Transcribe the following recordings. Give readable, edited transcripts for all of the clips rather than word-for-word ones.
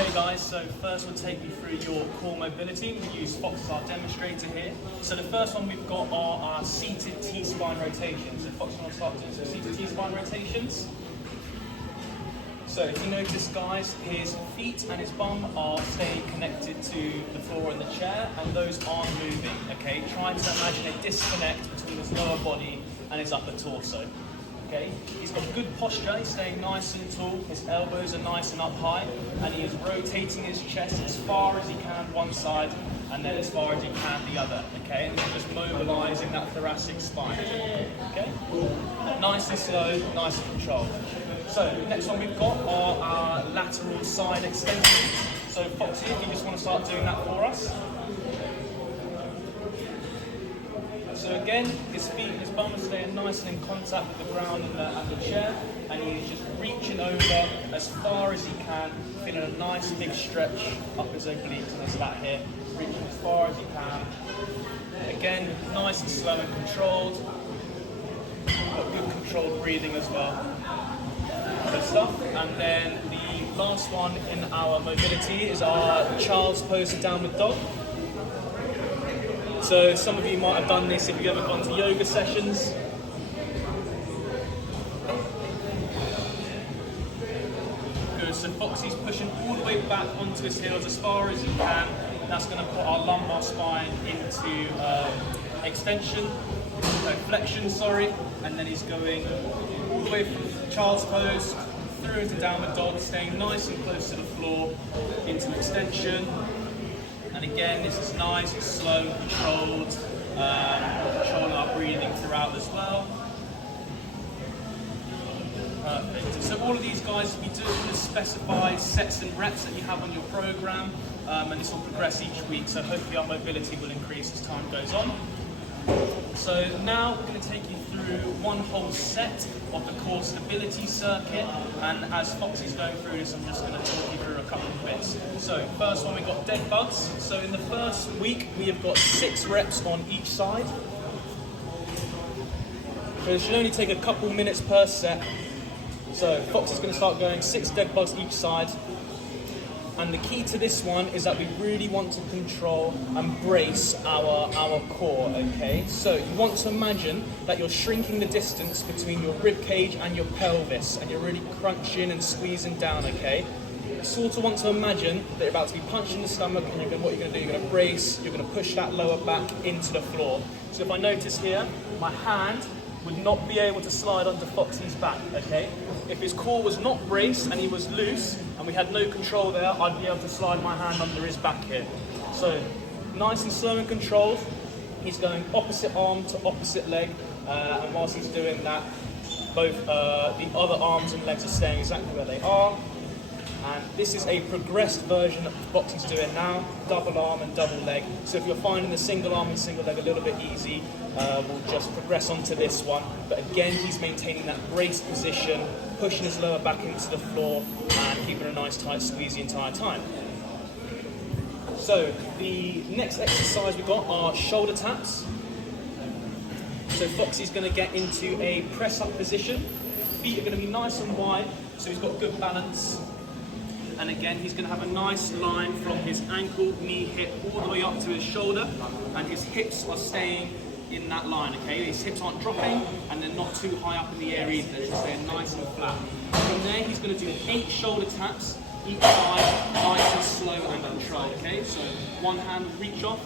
Okay guys, so first we'll take you through your core mobility. We use Fox as our demonstrator here. So the first one we've got are our seated T-spine rotations. So Fox, you want to start doing some seated T-spine rotations? So if you notice guys, his feet and his bum are staying connected to the floor and the chair, and those aren't moving, okay? Try to imagine a disconnect between his lower body and his upper torso. Okay, he's got good posture, he's staying nice and tall, his elbows are nice and up high, and he is rotating his chest as far as he can one side and then as far as he can the other, okay, and he's just mobilising that thoracic spine, okay, nice and slow, nice and controlled. So next one we've got are our lateral side extensions. So Foxy, if you just want to start doing that for us. So again, his feet and his bum are staying nice and in contact with the ground and the chair, and he is just reaching over as far as he can, feeling a nice big stretch up his obliques and his lat here, reaching as far as he can. Again, nice and slow and controlled. Got good controlled breathing as well. Good stuff. And then the last one in our mobility is our child's pose to downward dog. So some of you might have done this if you've ever gone to yoga sessions. Good, so Foxy's pushing all the way back onto his heels as far as he can. That's going to put our lumbar spine into extension, flexion, sorry. And then he's going all the way from child's pose through into downward dog, staying nice and close to the floor, into extension. And again, this is nice, it's slow, controlled, controlling our breathing throughout as well. Perfect. So all of these guys, we do the specified sets and reps that you have on your program, and this will progress each week, so hopefully our mobility will increase as time goes on. So now we're going to take you through one whole set of the core stability circuit, and as Foxy's going through this, I'm just going to talk you through a couple of bits. So first one, we've got dead bugs. So in the first week, we have got 6 reps on each side. So it should only take a couple minutes per set. So Foxy's going to start going 6 dead bugs each side. And the key to this one is that we really want to control and brace our core, okay? So you want to imagine that you're shrinking the distance between your rib cage and your pelvis, and you're really crunching and squeezing down, okay? You sort of want to imagine that you're about to be punched in the stomach, and what you're going to do, you're going to brace, you're going to push that lower back into the floor. So if I notice here, my hand would not be able to slide onto Foxy's back, okay? If his core was not braced and he was loose and we had no control there, I'd be able to slide my hand under his back here. So nice and slow and controlled. He's going opposite arm to opposite leg, and whilst he's doing that, both the other arms and legs are staying exactly where they are. And this is a progressed version of what Foxy's doing now, double arm and double leg. So if you're finding the single arm and single leg a little bit easy, we'll just progress onto this one. But again, he's maintaining that braced position, pushing his lower back into the floor and keeping a nice tight squeeze the entire time. So the next exercise we've got are shoulder taps. So Foxy's going to get into a press up position. Feet are going to be nice and wide, so he's got good balance. And again, he's going to have a nice line from his ankle, knee, hip, all the way up to his shoulder, and his hips are staying in that line, okay? His hips aren't dropping, and they're not too high up in the air either, they're just staying nice and flat. From there, he's going to do 8 shoulder taps, each side, nice and slow and controlled, okay? So one hand reach off,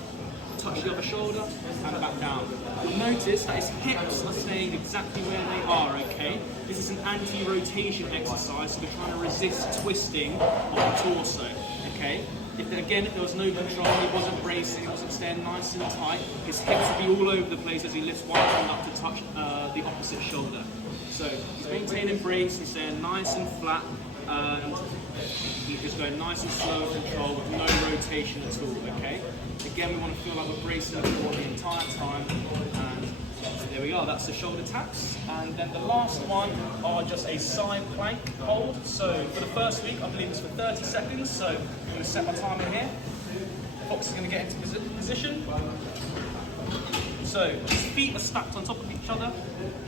touch the other shoulder, and back down. You'll notice that his hips are staying exactly where they are, okay? This is an anti-rotation exercise, so we're trying to resist twisting of the torso, okay? If there was no control, he wasn't bracing, he wasn't staying nice and tight, his hips would be all over the place as he lifts one hand up to touch the opposite shoulder. So he's maintaining brace, he's staying nice and flat, and he's just going nice and slow and controlled with no rotation at all, okay? Again, we want to feel like we're bracing the core the entire time, and there we are, that's the shoulder taps. And then the last one are just a side plank hold. So for the first week, I believe it's for 30 seconds, so I'm going to set my timer here. Fox is going to get into position. So his feet are stacked on top of each other.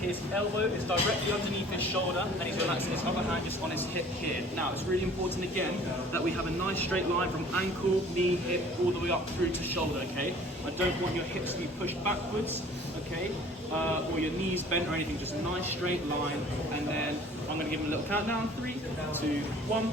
His elbow is directly underneath his shoulder, and he's relaxing his other hand just on his hip here. Now, it's really important again that we have a nice straight line from ankle, knee, hip, all the way up through to shoulder, okay? I don't want your hips to be pushed backwards, okay? Or your knees bent or anything, just a nice straight line. And then I'm gonna give him a little countdown, 3, 2, 1.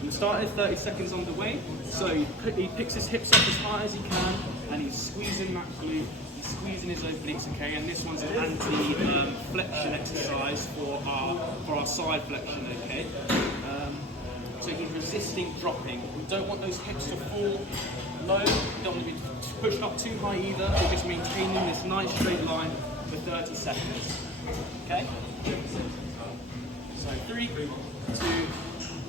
And the start is 30 seconds on the way. So he picks his hips up as high as he can, and he's squeezing that glute. He's squeezing his obliques, okay? And this one's an anti-flexion exercise for our side flexion, okay? So he's resisting dropping. We don't want those hips to fall low. We don't want to be pushed up too high either. We're just maintaining this nice straight line for 30 seconds. Okay? So 3, 2,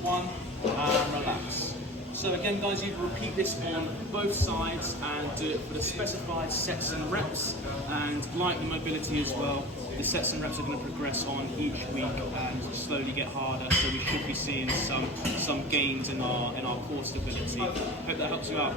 1, and relax. So again, guys, you repeat this on both sides and do it for the specified sets and reps. And like the mobility as well, the sets and reps are going to progress on each week and slowly get harder. So we should be seeing some gains in our core stability. Hope that helps you out.